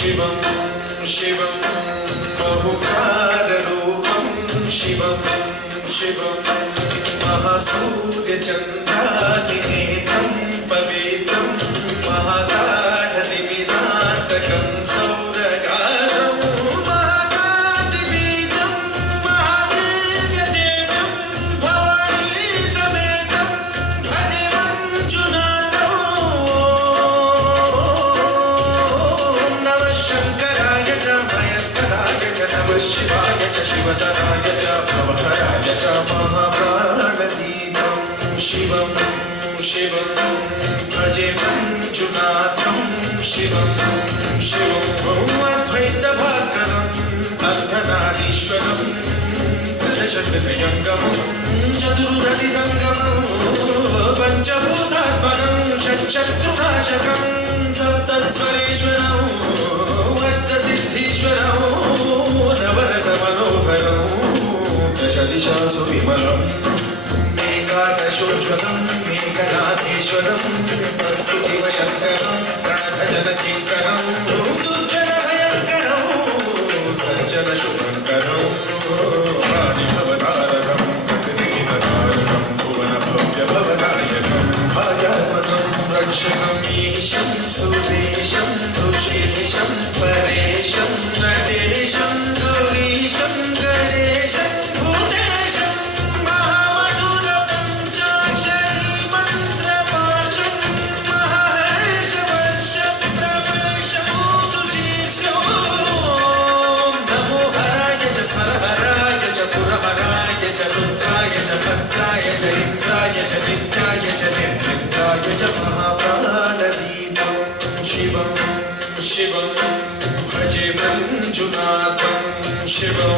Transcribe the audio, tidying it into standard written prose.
शिवं शिवं बहुकाररूपं शिवं शिवं महासूर्यचन्द्रादिनेत्रं पवित्रं महागाढनिमिनाटकं सौरगारं महाकादिबीजं महादेव्यदेवं भवानी समेतं भजे मञ्जुनाथं नमः शङ्कराय च मयस्कराय च नमः शिवाय च शिवतराय च भवहराय च महाप्राणदीपं शिवं शिवं भजे मञ्जुनाथं शिवं शिवं अद्वैतभास्करम् अर्धनारीश्वरं त्रिदशकृतयङ्गमं चतुर्दधिसङ्गमं पञ्चभूतात्मनं षट्शत्रुनाशकं सप्तस्वरेश्वरं अष्टसिद्धीश्वरं नवरसमनोहरं दशदिशासु विमलं मेघादशोज्वलं मेघनाथेश्वरं प्रस्तुतिवशङ्करं प्रार्थजनकिङ्करं दुर्जनभयङ्करं सज्जनशुभङ्करं वाणिभवतारकं प्रकृतिविधारकं भुवनभव्यभवनायकं भाग्यात्मकं रक्षकं ईशं सुरेशं ऋषेशं परेशं नटेशं गौरीशं गणेशं भूतेशं महामधुरपञ्चाक्षरी मन्त्रपाशं महर्षवर्षप्रवर्षं सुशीर्षं नमो हराय च स्मरहराय च पुरहराय च रुद्राय च भद्राय च इन्द्राय च नित्याय च निर्निद्राय च महाप्राणदीपं शिवं शिवं भजे मञ्जुनाथं शिवं